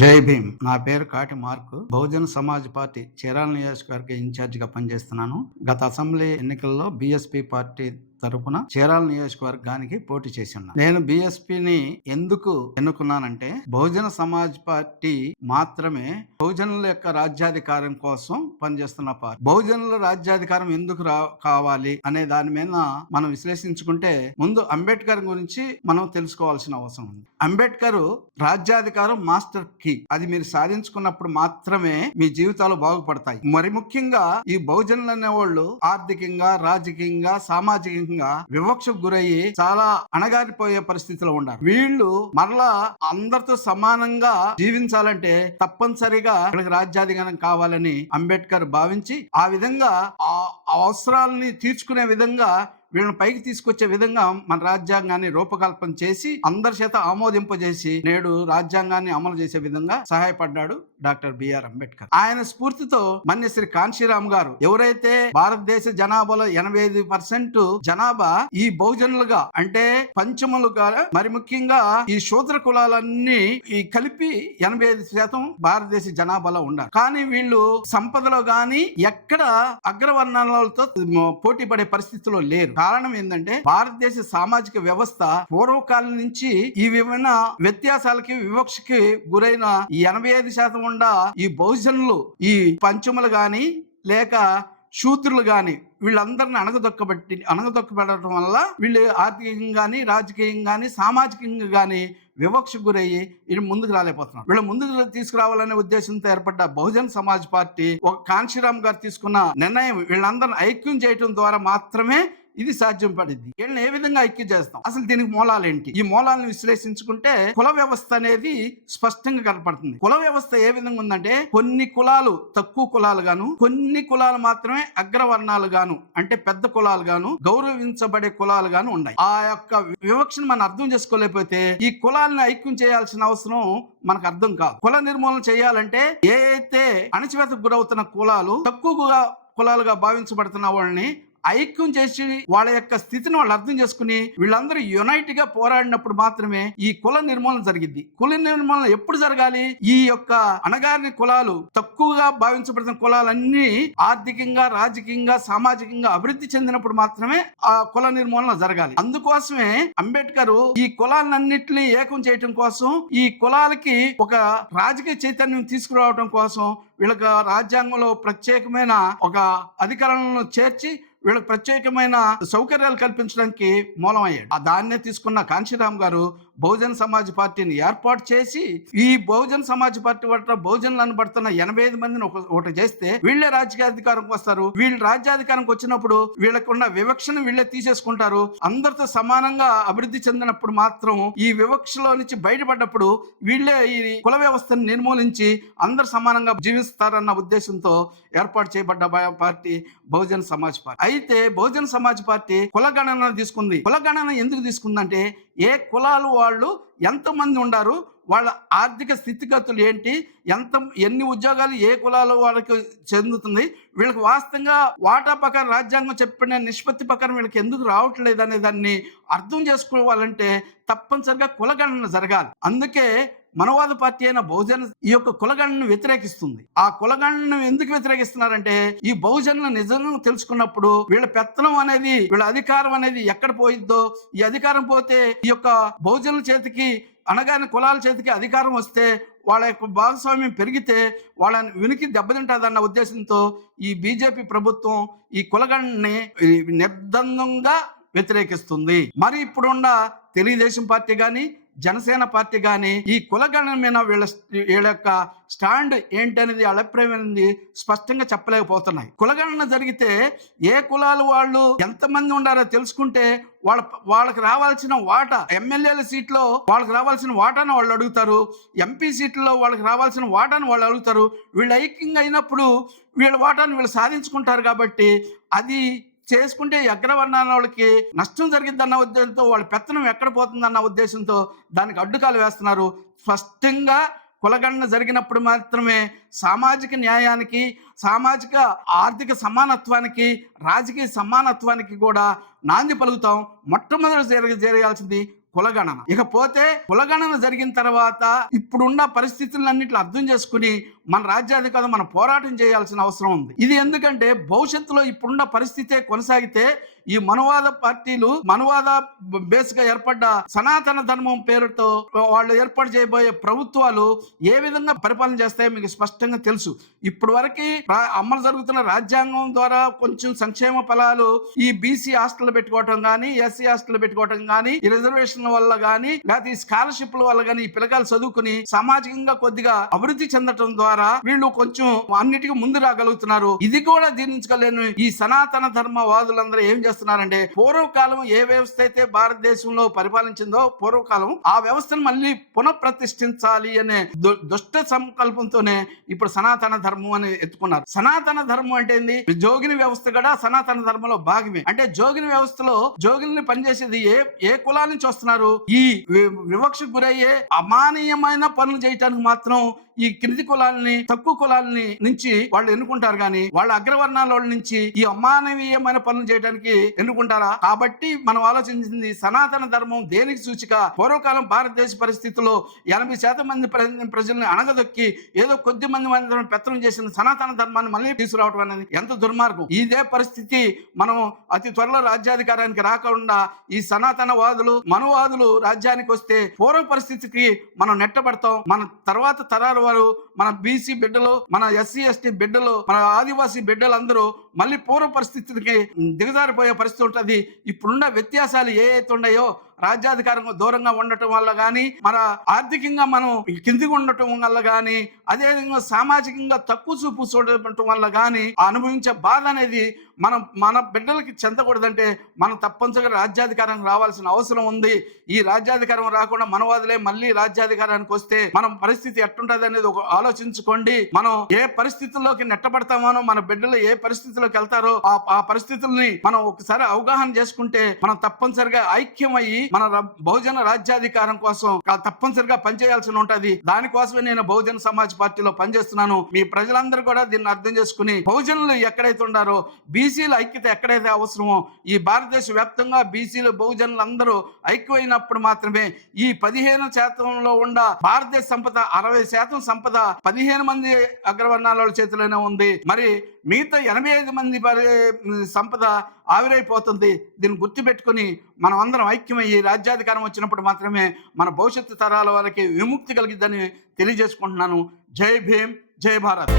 జై భీమ్. నా పేరు కాటి మార్కు. బహుజన సమాజ్ పార్టీ చీరాల నియోజకవర్గ ఇన్ఛార్జిగా పనిచేస్తున్నాను. గత అసెంబ్లీ ఎన్నికల్లో బీఎస్పీ పార్టీ తరపున చీరాల నియోజకవర్గానికి పోటీ చేసి ఉన్నాను. నేను బీఎస్పీని ఎందుకు ఎన్నుకున్నానంటే, బహుజన సమాజ్ పార్టీ మాత్రమే బహుజనుల యొక్క రాజ్యాధికారం కోసం పనిచేస్తున్న పార్టీ. బహుజనుల రాజ్యాధికారం ఎందుకు కావాలి అనే దాని మీద మనం విశ్లేషించుకుంటే, ముందు అంబేద్కర్ గురించి మనం తెలుసుకోవాల్సిన అవసరం ఉంది. అంబేద్కర్ రాజ్యాధికారం మాస్టర్ కీ. అది మీరు సాధించుకున్నప్పుడు మాత్రమే మీ జీవితాలు బాగుపడతాయి. మరి ముఖ్యంగా ఈ బహుజనులు అనేవాళ్ళు ఆర్థికంగా, రాజకీయంగా, సామాజికంగా వివక్షకు గురయ్యి చాలా అణగారిపోయే పరిస్థితిలో ఉన్నారు. వీళ్ళు మరలా అందరితో సమానంగా జీవించాలంటే తప్పనిసరిగా వీళ్ళకి రాజ్యాధికారం కావాలని అంబేద్కర్ భావించి, ఆ విధంగా ఆ అవసరాలని తీర్చుకునే విధంగా వీళ్ళని పైకి తీసుకొచ్చే విధంగా మన రాజ్యాంగాన్ని రూపకల్పన చేసి అందరి చేత ఆమోదింపజేసి నేడు రాజ్యాంగాన్ని అమలు చేసే విధంగా సహాయపడ్డాడు డాక్టర్ బిఆర్ అంబేద్కర్. ఆయన స్ఫూర్తితో మన్యశ్రీ కాంశీరామ్ గారు, ఎవరైతే భారతదేశ జనాభాలో 85% జనాభా ఈ బహుజనులుగా అంటే పంచములుగా, మరి ముఖ్యంగా ఈ శూద్ర కులాలన్నీ ఈ కలిపి 85% భారతదేశ జనాభాలో ఉన్నారు. కానీ వీళ్ళు సంపదలో గాని ఎక్కడ అగ్రవర్ణాలతో పోటీ పడే పరిస్థితిలో లేరు. కారణం ఏంటంటే, భారతదేశ సామాజిక వ్యవస్థ పూర్వకాలం నుంచి ఈ విభిన్న వ్యత్యాసాలకి, వివక్షకి గురైన ఈ 85% ఉండ ఈ బహుజనులు, ఈ పంచములు గాని లేక శూద్రులు గాని వీళ్ళందరిని అణగదొక్కబడటం వల్ల వీళ్ళు ఆర్థికంగా గాని, రాజకీయంగా గాని, సామాజికంగా గాని వివక్ష గురయ్యి వీళ్ళు ముందుకు రాలేకపోతున్నారు. వీళ్ళు ముందుకు తీసుకురావాలనే ఉద్దేశంతో ఏర్పడ్డ బహుజన్ సమాజ్ పార్టీ, ఒక కాంశీరామ్ గారు తీసుకున్న నిర్ణయం వీళ్ళందరిని ఐక్యం చేయడం ద్వారా మాత్రమే ఇది సాధ్యం పడింది. వీళ్ళని ఏ విధంగా ఐక్యం చేస్తాం, అసలు దీనికి మూలాలు ఏంటి? ఈ మూలాలను విశ్లేషించుకుంటే కుల వ్యవస్థ అనేది స్పష్టంగా కనపడుతుంది. కుల వ్యవస్థ ఏ విధంగా ఉందంటే, కొన్ని కులాలు తక్కువ కులాలు గాను, కొన్ని కులాలు మాత్రమే అగ్రవర్ణాలు గాను అంటే పెద్ద కులాలు గాను, గౌరవించబడే కులాలు గాను ఉన్నాయి. ఆ యొక్క వివక్షను మనం అర్థం చేసుకోలేకపోతే ఈ కులాలను ఐక్యం చేయాల్సిన అవసరం మనకు అర్థం కాదు. కుల నిర్మూలన చేయాలంటే ఏ అయితే అణచివేతకు గురవుతున్న కులాలు, తక్కువగా కులాలుగా భావించబడుతున్న వాళ్ళని ఐక్యం చేసి వాళ్ళ యొక్క స్థితిని వాళ్ళు అర్థం చేసుకుని వీళ్ళందరూ యునైట్ గా పోరాడినప్పుడు మాత్రమే ఈ కుల నిర్మూలన జరిగింది. కుల నిర్మూలన ఎప్పుడు జరగాలి? ఈ యొక్క అణగారిన కులాలు, తక్కువగా భావించబడుతున్న కులాలన్నీ ఆర్థికంగా, రాజకీయంగా, సామాజికంగా అభివృద్ధి చెందినప్పుడు మాత్రమే ఆ కుల నిర్మూలన జరగాలి. అందుకోసమే అంబేద్కర్ ఈ కులాలన్నింటినీ ఏకం చేయటం కోసం, ఈ కులాలకి ఒక రాజకీయ చైతన్యం తీసుకురావడం కోసం వీళ్ళకి రాజ్యాంగంలో ప్రత్యేకమైన ఒక అధికారాలను చేర్చి వీళ్ళకి ప్రత్యేకమైన సౌకర్యాలు కల్పించడానికి మూలమయ్యాడు. ఆ దాన్నే తీసుకున్న కాంశీరామ్ గారు బహుజన్ సమాజ్ పార్టీని ఏర్పాటు చేసి, ఈ బహుజన్ సమాజ్ పార్టీ పట్ల బహుజనులు అనబడుతున్న 85 మందిని ఒకటి చేస్తే వీళ్ళే రాజ్యాధికారంకి వస్తారు. వీళ్ళు రాజ్యాధికారంకి వచ్చినప్పుడు వీళ్ళకున్న వివక్షను వీళ్ళే తీసేసుకుంటారు. అందరితో సమానంగా అభివృద్ధి చెందినప్పుడు మాత్రం ఈ వివక్షలో నుంచి బయటపడ్డప్పుడు వీళ్ళే ఈ కుల వ్యవస్థను నిర్మూలించి అందరు సమానంగా జీవిస్తారన్న ఉద్దేశంతో ఏర్పాటు చేయబడ్డ పార్టీ బహుజన్ సమాజ్ పార్టీ. అయితే బహుజన్ సమాజ్ పార్టీ కులగణన తీసుకుంది. కులగణన ఎందుకు తీసుకుందంటే, ఏ కులాలు వాళ్ళు ఎంతమంది ఉండారు, వాళ్ళ ఆర్థిక స్థితిగతులు ఏంటి, ఎన్ని ఉద్యోగాలు ఏ కులాల వాళ్ళకి చెందుతుంది, వీళ్ళకి వాస్తవంగా వాటా ప్రకారం రాజ్యాంగం చెప్పిన నిష్పత్తి ప్రకారం వీళ్ళకి ఎందుకు రావట్లేదు అనే దాన్ని అర్థం చేసుకోవాలంటే తప్పనిసరిగా కులగణన జరగాలి. అందుకే మనవాద పార్టీ అయిన బహుజన్ ఈ యొక్క కులగణను వ్యతిరేకిస్తుంది. ఆ కులగణను ఎందుకు వ్యతిరేకిస్తున్నారంటే, ఈ బహుజనుల నిజంగా తెలుసుకున్నప్పుడు వీళ్ళ పెత్తనం అనేది, వీళ్ళ అధికారం అనేది ఎక్కడ పోయిద్దో, ఈ అధికారం పోతే ఈ యొక్క బహుజనుల చేతికి, అనగానే కులాల చేతికి అధికారం వస్తే వాళ్ళ యొక్క భాగస్వామ్యం పెరిగితే వాళ్ళ వినికి దెబ్బతింటుందన్న ఉద్దేశంతో ఈ బీజేపీ ప్రభుత్వం ఈ కులగణని నిర్బంధంగా వ్యతిరేకిస్తుంది. మరి ఇప్పుడున్న తెలుగుదేశం పార్టీ గాని, జనసేన పార్టీ గాని ఈ కులగణన మీద వీళ్ళ యొక్క స్టాండ్ ఏంటనేది, అభిప్రాయం స్పష్టంగా చెప్పలేకపోతున్నాయి. కులగణన జరిగితే ఏ కులాలు వాళ్ళు ఎంతమంది ఉండారో తెలుసుకుంటే వాళ్ళకి రావాల్సిన వాటా, ఎమ్మెల్యేల సీట్లో వాళ్ళకి రావాల్సిన వాటాను వాళ్ళు అడుగుతారు, ఎంపీ సీట్లలో వాళ్ళకి రావాల్సిన వాటాను వాళ్ళు అడుగుతారు. వీళ్ళు ఐక్యంగా అయినప్పుడు వీళ్ళ వాటాను వీళ్ళు సాధించుకుంటారు. కాబట్టి అది చేసుకుంటే అగ్రవర్ణాల వాళ్ళకి నష్టం జరిగిద్దన్న ఉద్దేశంతో, వాళ్ళ పెత్తనం ఎక్కడ పోతుందన్న ఉద్దేశంతో దానికి అడ్డుకాలు వేస్తున్నారు. స్పష్టంగా కులగణన జరిగినప్పుడు మాత్రమే సామాజిక న్యాయానికి, సామాజిక ఆర్థిక సమానత్వానికి, రాజకీయ సమానత్వానికి కూడా నాంది పలుకుతాం. మొట్టమొదటి జరగాల్సింది కులగణన. ఇకపోతే కులగణన జరిగిన తర్వాత ఇప్పుడున్న పరిస్థితులన్నింటిని అర్థం చేసుకుని మన రాజ్యాధికారం మనం పోరాటం చేయాల్సిన అవసరం ఉంది. ఇది ఎందుకంటే భవిష్యత్తులో ఇప్పుడున్న పరిస్థితే కొనసాగితే ఈ మనువాద పార్టీలు, మనువాద బేస్ గా ఏర్పడ్డ సనాతన ధర్మం పేరుతో వాళ్ళు ఏర్పాటు చేయబోయే ప్రభుత్వాలు ఏ విధంగా పరిపాలన చేస్తాయో మీకు స్పష్టంగా తెలుసు. ఇప్పుడు వరకు అమలు జరుగుతున్న రాజ్యాంగం ద్వారా కొంచెం సంక్షేమ ఫలాలు ఈ బీసీ హాస్టల్ పెట్టుకోవటం కానీ, ఎస్సీ హాస్టల్ పెట్టుకోవటం కానీ, ఈ రిజర్వేషన్ వల్ల కానీ, లేకపోతే ఈ స్కాలర్షిప్ల వల్ల కానీ ఈ పిల్లకాయలు చదువుకుని సామాజికంగా కొద్దిగా అభివృద్ధి చెందటం ద్వారా వీళ్ళు కొంచెం అన్నిటికీ ముందు రాగలుగుతున్నారు. ఇది కూడా జీర్ణించుకోలేని ఈ సనాతన ధర్మవాదులందరూ ఏం చేస్తున్నారంటే, పూర్వకాలం ఏ వ్యవస్థ అయితే భారతదేశంలో పరిపాలించిందో పూర్వకాలం ఆ వ్యవస్థను మళ్ళీ పునఃప్రతిష్ఠించాలి అనే దుష్ట సంకల్పంతోనే ఇప్పుడు సనాతన ధర్మం అని ఎత్తుకున్నారు. సనాతన ధర్మం అంటే ఏంది? జోగిని వ్యవస్థ కూడా సనాతన ధర్మంలో భాగమే. అంటే జోగిని వ్యవస్థలో జోగిని పనిచేసేది ఏ కులాల నుంచి వస్తున్నారు? ఈ వివక్షకు గురయ్యే అమానీయమైన పనులు చేయటానికి మాత్రం ఈ కింది కులాలని, తక్కువ కులాలని నుంచి వాళ్ళు ఎన్నుకుంటారు కానీ వాళ్ళ అగ్రవర్ణాల నుంచి ఈ అమానవీయమైన పనులు చేయడానికి ఎన్నుకుంటారా? కాబట్టి మనం ఆలోచించింది సనాతన ధర్మం దేనికి సూచిక? పూర్వకాలం భారతదేశ పరిస్థితుల్లో 80% మంది ప్రజల్ని అణగదొక్కి ఏదో కొద్ది మంది పెత్తనం చేసిన సనాతన ధర్మాన్ని మళ్ళీ తీసుకురావడం అనేది ఎంత దుర్మార్గం. ఇదే పరిస్థితి మనం అతి త్వరలో రాజ్యాధికారానికి రాకుండా ఈ సనాతన వాదులు, మనువాదులు రాజ్యానికి వస్తే పూర్వ పరిస్థితికి మనం నెట్టబడతాం. మన తర్వాత తరాల వారు, మన బీసీ బిడ్డలు, మన ఎస్సీ ఎస్టీ బిడ్డలు, మన ఆదివాసీ బిడ్డలు అందరూ మళ్ళీ పూర్వ పరిస్థితికి దిగజారిపోయే పరిస్థితి ఉంటుంది. ఇప్పుడున్న వ్యత్యాసాలు ఏవైతే ఉన్నాయో రాజ్యాధికారం దూరంగా ఉండటం వల్ల కానీ, మన ఆర్థికంగా మనం కిందికి ఉండటం వల్ల కానీ, అదేవిధంగా సామాజికంగా తక్కువ చూపు చూడటం వల్ల కానీ అనుభవించే బాధ అనేది మన బిడ్డలకి చెందకూడదంటే మనం తప్పనిసరిగా రాజ్యాధికారానికి రావాల్సిన అవసరం ఉంది. ఈ రాజ్యాధికారం రాకుండా మనవాదులే మళ్ళీ రాజ్యాధికారానికి వస్తే మనం పరిస్థితి ఎట్టుంటది అనేది ఒక ఆలోచించుకోండి. మనం ఏ పరిస్థితుల్లోకి నెట్టబడతామో, మన బిడ్డలు ఏ పరిస్థితుల్లోకి వెళ్తారో ఆ పరిస్థితుల్ని మనం ఒకసారి అవగాహన చేసుకుంటే మనం తప్పనిసరిగా ఐక్యమయ్యి మన బహుజన రాజ్యాధికారం కోసం తప్పనిసరిగా పనిచేయాల్సి ఉంటది. దానికోసమే నేను బహుజన సమాజ్ పార్టీలో పనిచేస్తున్నాను. మీ ప్రజలందరూ కూడా దీన్ని అర్థం చేసుకుని బహుజనులు ఎక్కడైతే ఉండారో, బీసీల ఐక్యత ఎక్కడైతే అవసరమో, ఈ భారతదేశ వ్యాప్తంగా బీసీలు బహుజనులు అందరూ ఐక్యమైనప్పుడు మాత్రమే ఈ 15% ఉన్న భారతదేశ సంపద 60% సంపద 15 మంది అగ్రవర్ణాల చేతిలోనే ఉంది. మరి మిగతా 85 మంది సంపద ఆవిరైపోతుంది. దీన్ని గుర్తుపెట్టుకుని మనం అందరం ఐక్యమయ్యి రాజ్యాధికారం వచ్చినప్పుడు మాత్రమే మన భవిష్యత్తు తరాల వారికి విముక్తి కలిగిద్దని తెలియజేసుకుంటున్నాను. జై భీమ్, జై భారత్.